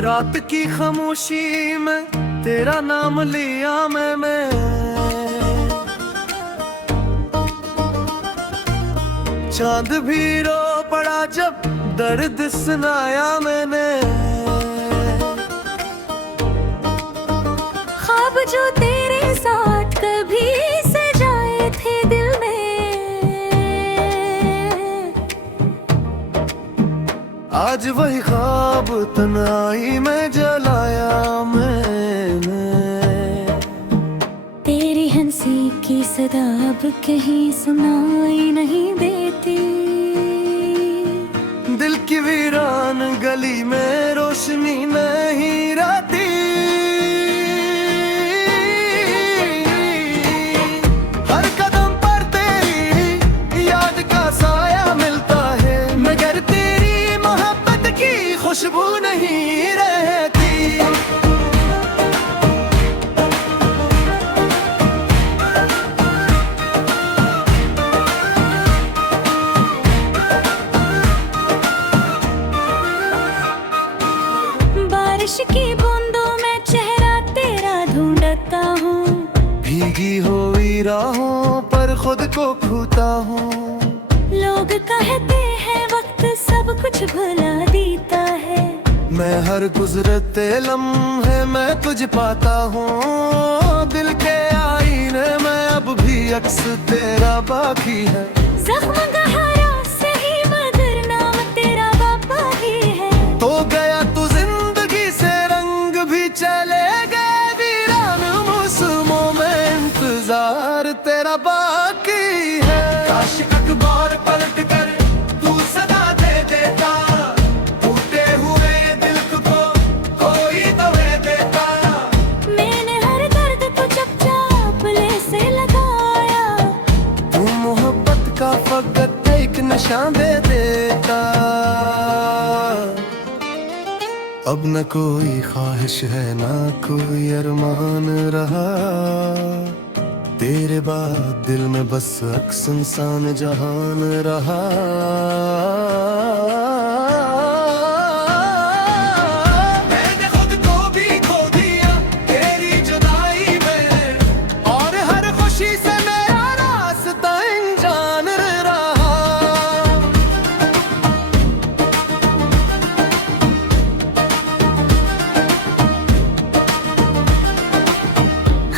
रात की खामोशी में तेरा नाम लिया मैंने, चांद भी रो पड़ा जब दर्द सुनाया मैंने। ख्वाब जो तेरे साथ कभी सजाए थे दिल में, आज वही ख्वाब तन्हाई में जलाया मैंने। तेरी हंसी की सदा अब कहीं सुनाई नहीं देती, दिल की वीरान गली में रोशनी नहीं रहती। हर कदम पर तेरी याद का साया मिलता है, मगर तेरी मोहब्बत की खुशबू नहीं रहती। बारिश की बूंदों में चेहरा तेरा ढूंढता हूँ, भीगी हुई राहों पर खुद को खोता हूँ। लोग कहते हैं वक्त सब कुछ भुला देता है, मैं हर गुजरते लम्हे मैं तुझ पाता हूँ। दिल के आईने में अब भी अक्स तेरा बाकी है। जख्म गहरा सही मगर नाम तेरा बाबा ही है। तो गया तू जिंदगी से रंग भी चले गए वीरान मौसमों में इंतजार तेरा बाकी है। काश अखबार पलट कर तू सदा दे देता, टूटे हुए दिल को कोई दवे देता। मैंने हर दर्द को चुपचाप से लगाया, तू मोहब्बत का फकत एक निशान दे देता। अब न कोई ख्वाहिश है ना कोई अरमान रहा, तेरे बाद दिल में बस एक सुनसान जहान रहा। मैंने खुद को भी खो दिया तेरी जुदाई में, और हर खुशी से मेरा रास्ता अनजान रहा।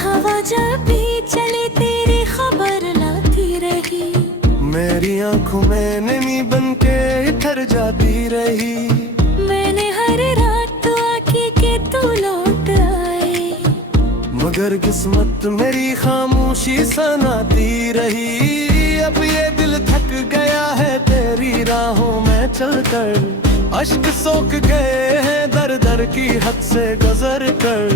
हवा जब भी चली तेरी खबर लाती रही, मेरी आंखों में नमी बनके ठहर जाती रही। मैंने हर रात दुआ की कि तू लौट आए, मगर किस्मत मेरी खामोशी सनाती रही। अब ये दिल थक गया है तेरी राहों में चलकर, अश्क सोख गए हैं दर दर की हद से गुजर कर।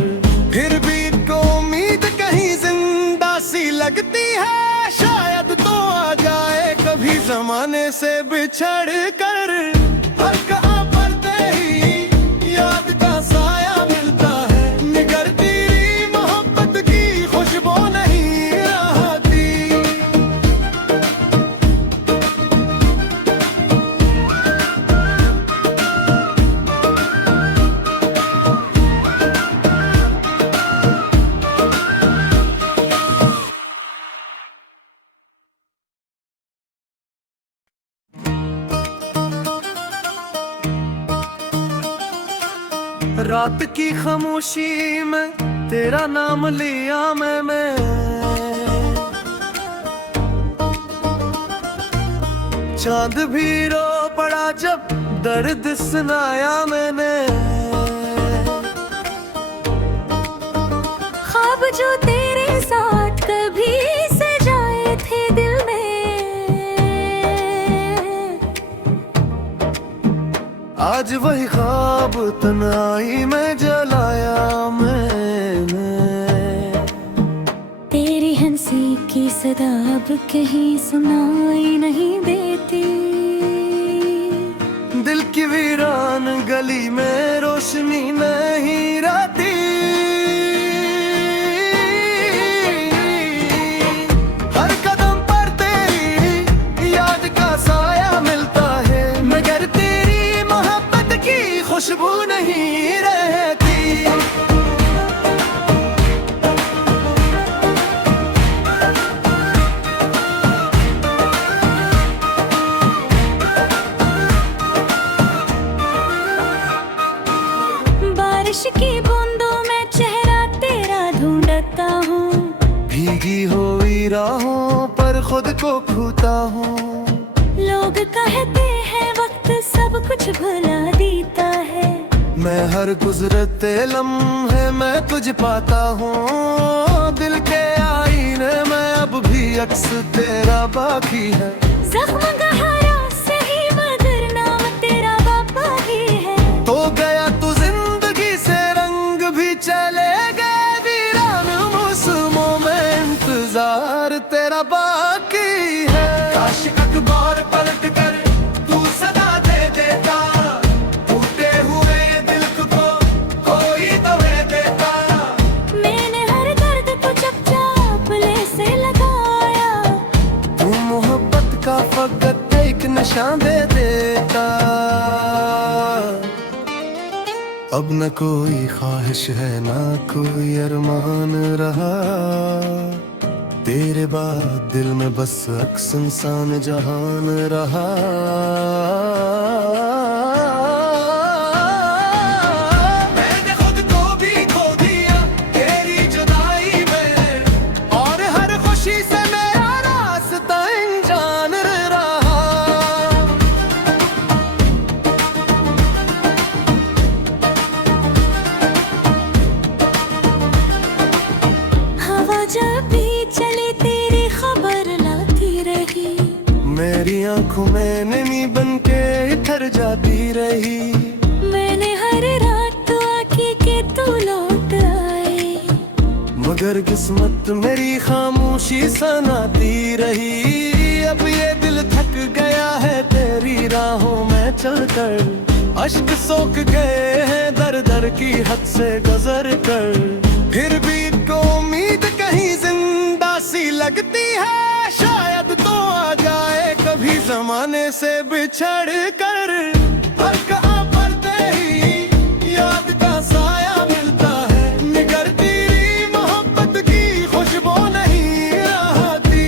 फिर भी को उम्मीद कहीं जिंदा सी लगती है, शायद तो आ जाए कभी जमाने से बिछड़ कर। हर कहाँ पर तेरी याद का साया मिलता है, मगर तेरी मोहब्बत की खुशबू नहीं रहती। रात की खामोशी में तेरा नाम लिया मैंने, चांद भी रो पड़ा जब दर्द सुनाया मैंने। ख्वाब जो तेरे साथ कभी सजाए थे दिल में, आज वही ख्वाब तन्हाई में जलाया मैंने। तेरी हंसी की सदा अब कहीं सुनाई नहीं देती, दिल की वीरान गली में रोशनी नहीं रहती। हर कदम पर तेरी याद का साया मिलता है, मगर तेरी मोहब्बत की खुशबू नहीं रहती। खुद को खोता हूँ। लोग कहते हैं वक्त सब कुछ भुला देता है, मैं हर गुजरते लम्हे मैं तुझ पाता हूँ। दिल के आईने में अब भी अक्स तेरा बाकी है। जख्म गहरा सही मगर नाम तेरा बाबा ही है। तो गया तू जिंदगी से रंग भी चले गए वीरान मौसमों में इंतजार तेरा बाकी है। काश अखबार पलट कर तू सदा दे देता, टूटे हुए दिल को कोई दवा देता। मैंने हर दर्द को चुपचाप से लगाया, तू मोहब्बत का फकत एक निशान दे देता। अब न कोई ख्वाहिश है ना कोई अरमान रहा, तेरे बाद दिल में बस अक्स इंसान जहान रहा। मैंने खुद को भी खो दिया तेरी जुदाई में, और हर खुशी से मेरा रास्ता अनजान रहा। हवा जब भी चले तेरी खबर लाती रही, मेरी आंखों में नमी बन के ठर जाती रही। मैंने हर रात दुआ की कि तू लौट आए, मगर किस्मत मेरी खामोशी सनाती रही। अब ये दिल थक गया है तेरी राहों में चलकर, अश्क सोख गए हैं दर दर की हद से गुजर कर। फिर भी को उम्मीद कहीं जिंदा सी लगती है, शायद तो आ जाए कभी जमाने से बिछड़ कर। हर कहाँ पढ़ते ही याद का साया मिलता है, निगर तेरी मोहब्बत की खुशबू नहीं रहती।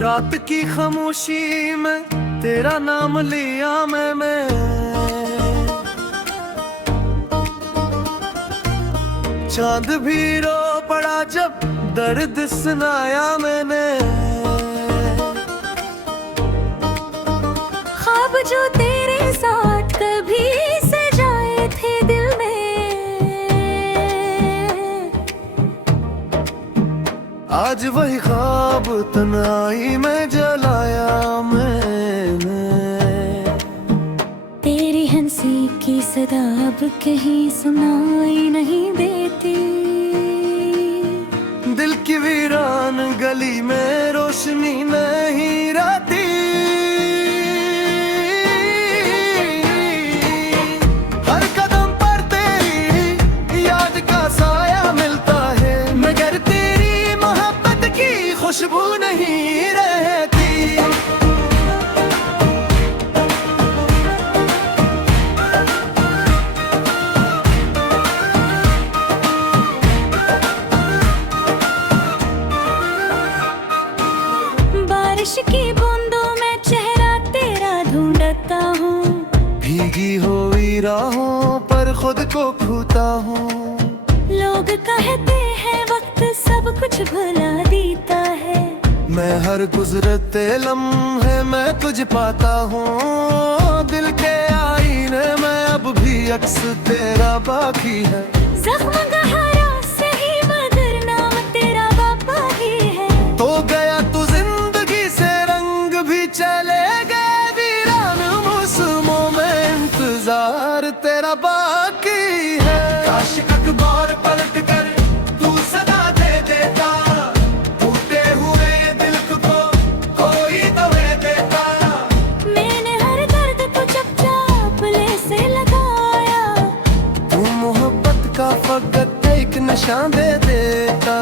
रात की खामोशी में तेरा नाम लिया मैं चांद भी रो पड़ा जब दर्द सुनाया मैंने। ख्वाब जो तेरे साथ कभी सजाए थे दिल में, आज वही ख्वाब तन्हाई में जलाया मैंने। तेरी हंसी की सदा अब कहीं सुनाई नहीं देती, दिल की वीरान गली में रोशनी नहीं रहती। हर कदम पर तेरी याद का साया मिलता है, मगर तेरी मोहब्बत की खुशबू नहीं रहती। बारिश की बूंदों में चेहरा तेरा ढूंढता हूँ, भीगी हुई राहों पर खुद को खोता हूँ। लोग कहते हैं वक्त सब कुछ भुला देता है, मैं हर गुजरते लम्हे मैं तुझ पाता हूँ। दिल के आईने में अब भी अक्स तेरा बाकी है। जख्म गहरा सही मगर नाम तेरा बाबा ही है। तो गया तू जिंदगी से रंग भी चले गए वीरान मौसमों में इंतजार तेरा बाकी है। काश अखबार पलट कर तू सदा दे देता, टूटे हुए दिल को कोई दवा देता। मैंने हर दर्द को चुपचाप से लगाया, तू मोहब्बत का फकत एक निशान दे देता।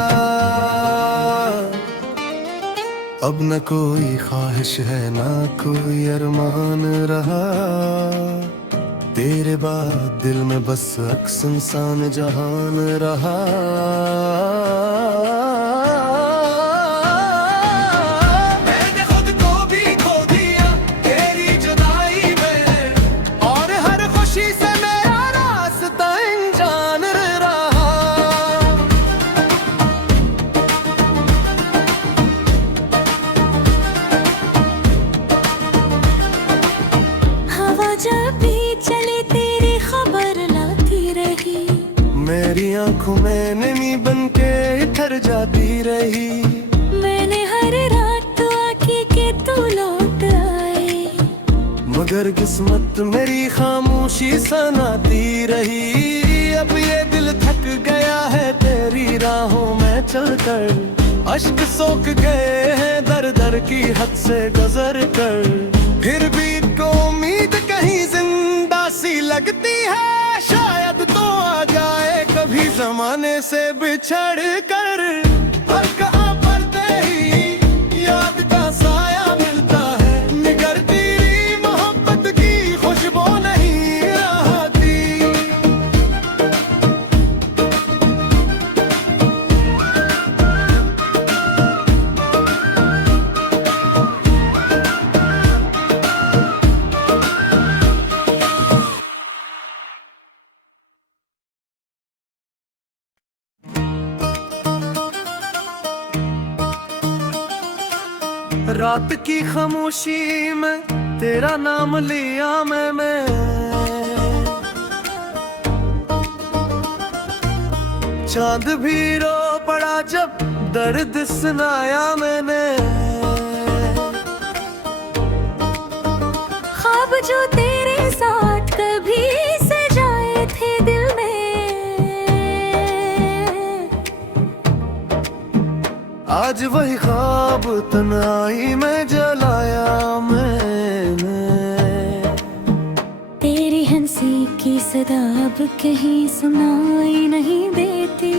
अब न कोई ख्वाहिश है ना कोई अरमान रहा, तेरे बाद दिल में बस अक सुनसान जहान रहा। मैंने खुद को भी खो दिया तेरी जुदाई में, और हर खुशी से मेरा रास्ता अनजान रहा। हवा जब भी चले तेरी खबर लाती रही, मेरी आंखों में नमी बनके ठहर जाती रही। मैंने हर रात दुआ की कि तू लौट आए, मगर किस्मत मेरी खामोशी सनाती रही। अब ये दिल थक गया है तेरी राहों में चलकर, अश्क सोख गए हैं दर दर की हद से गुजर कर। फिर भी को उम्मीद कहीं जिंदा सी लगती है, शायद तो आ जाए कभी जमाने से बिछड़ कर। हर कहाँ पर तेरी याद का साया मिलता है, निगर तेरी मोहब्बत की खुशबू नहीं रहती। रात की खामोशी में तेरा नाम लिया मैंने, चांद भी रो पड़ा जब दर्द सुनाया मैंने। ख्वाब जो तेरे साथ कभी सजाए थे दिल में, आज वही ख्वाब तन्हाई में जलाया मैंने। तेरी हंसी की सदा अब कहीं सुनाई नहीं देती,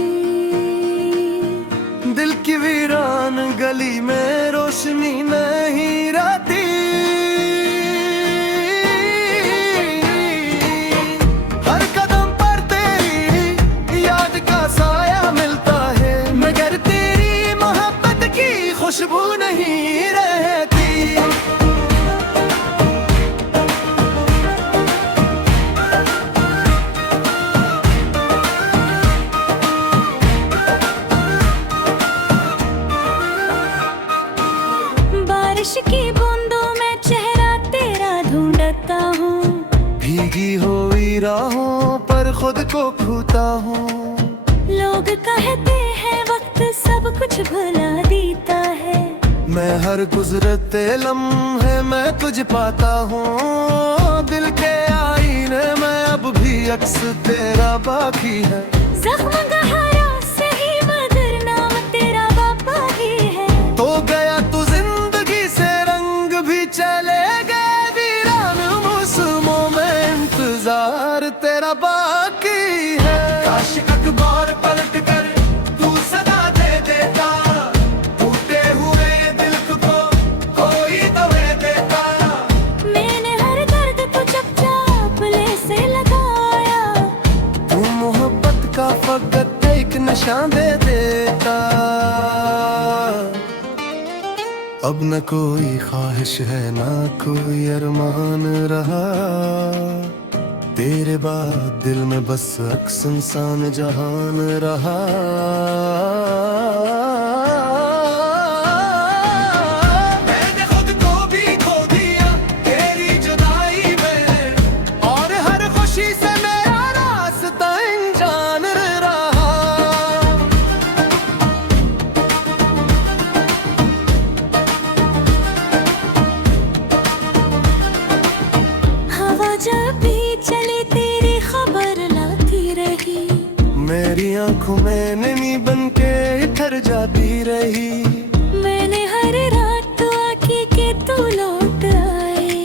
दिल की वीरान गली में रोशनी नहीं रहती। हर कदम पर तेरी याद का साया मिलता है, मगर तेरी मोहब्बत की खुशबू नहीं रहती। बारिश की बूंदों में चेहरा तेरा ढूंढता हूँ, भीगी हुई राहों पर खुद को खोता हूँ। लोग कहते हैं वक्त सब कुछ भुला देता है, मैं हर गुजरते लम्हे मैं तुझ पाता हूँ। दिल के आईने में अब भी अक्स तेरा बाकी है, जख्म गहरा सही मगर नाम तेरा बाबा ही है। तो गया तू जिंदगी से रंग भी चले गए वीरान मौसमों में, इंतजार तेरा बाकी है। काश अखबार पलट कर तू सदा दे देता, टूटे हुए दिल को कोई दवे देता। मैंने हर दर्द को चुपचाप ले से लगाया, तू मोहब्बत का फकत एक निशान दे देता। अब न कोई ख्वाहिश है ना कोई अरमान रहा, तेरे बाद दिल में बस अक सुनसान जहान रहा। मैंने खुद को भी खो दिया तेरी जुदाई में, और हर खुशी से मेरा रास्ता अनजान रहा। हवा जब भी चले तेरी खबर लाती रही, मेरी आंखों में नमी बनके ठहर जाती रही। मैंने हर रात दुआ की कि तू लौट आए,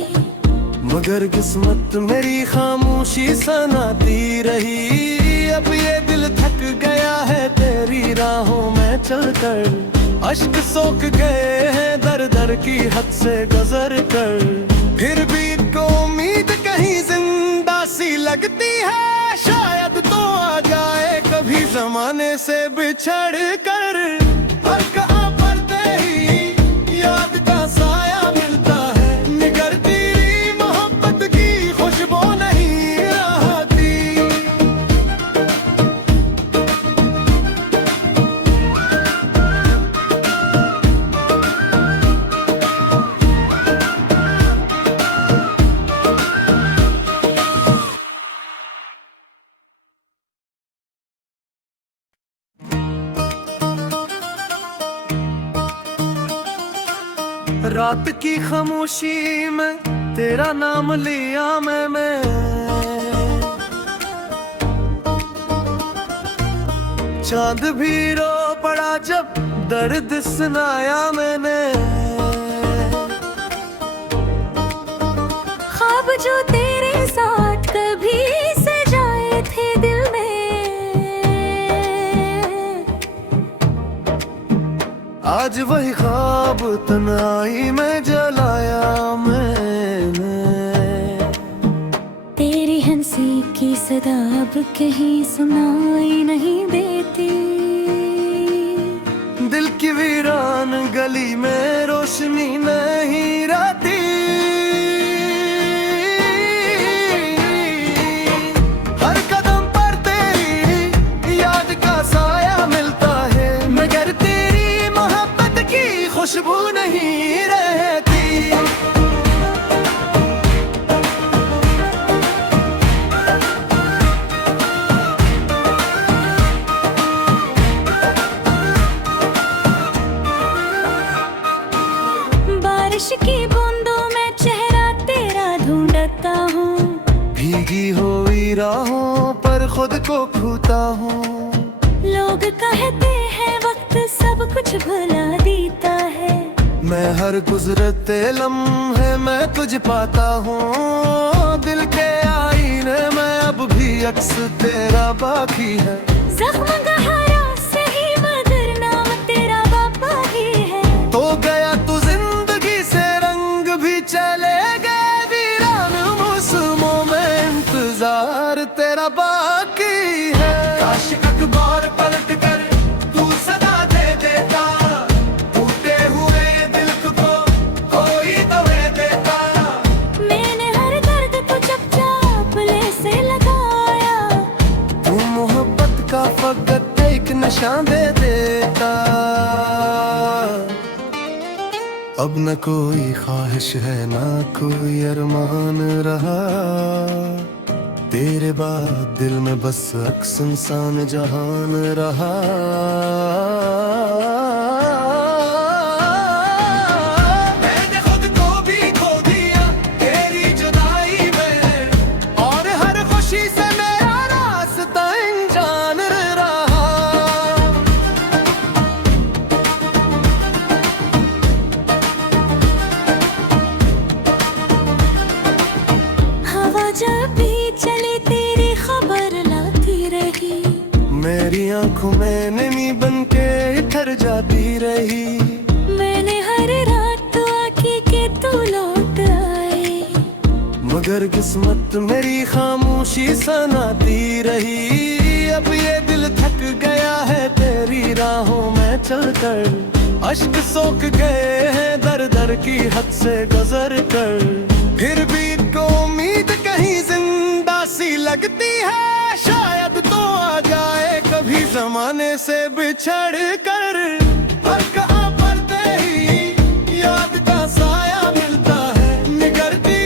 मगर किस्मत मेरी खामोशी सनाती रही। अब ये दिल थक गया है तेरी राहों में चलकर, अश्क सोख गए हैं दर दर की हद से गुजर कर। फिर भी को उम्मीद कहीं जिंदा सी लगती है, शायद तो आ जाए कभी जमाने से बिछड़ कर। हर कहाँ पढ़ते ही याद का साया मिलता है, निगरती मोहब्बत की खुशबू नहीं रहती। रात की खामोशी में तेरा नाम लिया मैं चांद भी रो पड़ा जब दर्द सुनाया मैंने। ख्वाब जो तेरे साथ कभी सजाए थे दिल में, आज वही ख्वाब तन्हाई में जलाया मैंने। तेरी हंसी की सदा अब कहीं सुनाई नहीं देती। दिल की वीरान गली में रोशनी नहीं रहती। हर कदम पर तेरी याद का साया मिलता है, मगर तेरी मोहब्बत की खुशबू नहीं रहती। बारिश की बूंदों में चेहरा तेरा ढूंढता हूँ, भीगी हुई राहों पर खुद को खोता हूँ। लोग कहते हैं वक्त सब कुछ भुला देता है, मैं हर गुजरते लम्हे मैं तुझ पाता हूँ। दिल के आईने में अब भी अक्स तेरा बाकी है। जख्म गहरा सही मगर नाम तेरा बाबा ही है। तो गया तू जिंदगी से, रंग भी चले गए वीरान मौसमों में, इंतजार तेरा बाकी है। काश अखबार पलट कर तू सदा दे देता, टूटे हुए दिल को कोई दवा देता। मैंने हर दर्द को चुपचाप से लगाया, तू मोहब्बत का फकत एक निशान दे देता। अब न कोई ख्वाहिश है ना कोई अरमान रहा, तेरे बाद दिल में बस एक सुनसान जहान रहा। मैंने खुद को भी खो दिया तेरी जुदाई में, और हर खुशी से मेरा रास्ता अनजान रहा। हवा जब भी चली तेरी खबर लाती रही, मेरी आंखों में नमी बन के ठहर जाती रही। मैंने हर रात दुआ की कि तू लौट आए, मगर किस्मत मेरी खामोशी सनाती रही। अब ये दिल थक गया है तेरी राहों में चलकर, अश्क सोख गए हैं दर दर की हद से गुजर कर। फिर भी को उम्मीद कहीं जिंदा सी लगती है, शायद तो आ जाए कभी जमाने से बिछड़ कर। हर कहाँ पढ़ते ही याद का साया मिलता है, निगरती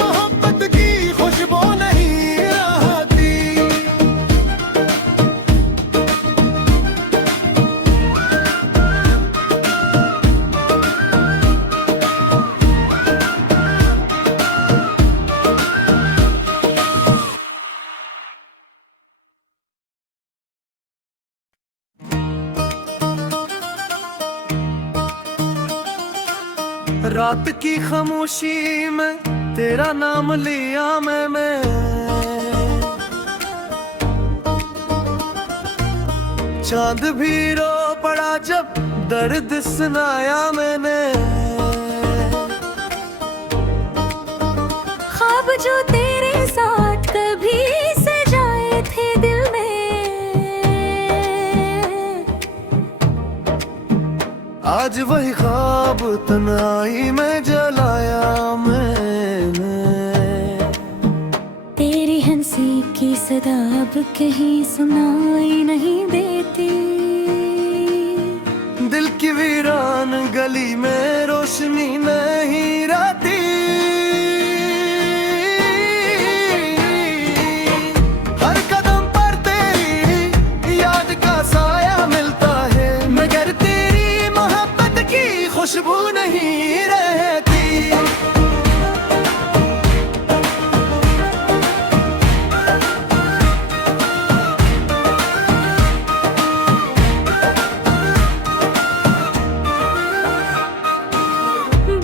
मोहब्बत की खुशबू नहीं रहती। रात की खामोशी में तेरा नाम लिया मैं चांद भी रो पड़ा जब दर्द सुनाया मैंने। ख्वाब जो तेरे साथ कभी आज वही ख्वाब तन्हाई में जलाया मैंने। तेरी हंसी की सदा अब कहीं सुनाई नहीं देती। दिल की वीरान गली में रोशनी नहीं रहती। हर कदम पर तेरी याद का साया मिलता है, मगर तेरी मोहब्बत की खुशबू नहीं रहती।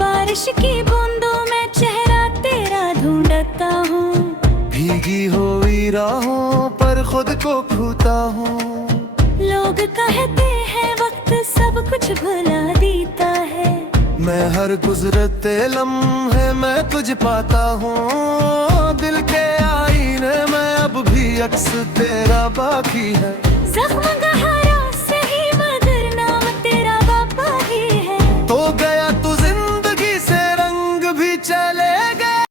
बारिश की बूंदों में चेहरा तेरा ढूंढता हूँ। भीगी हुई राहों पर खुद को खोता हूँ। लोग कहते हैं वक्त सब कुछ भुला देता है। मैं हर गुजरते लम्हे मैं तुझ पाता हूँ। दिल के आईने में अब भी अक्स तेरा बाकी है। जख्म गहा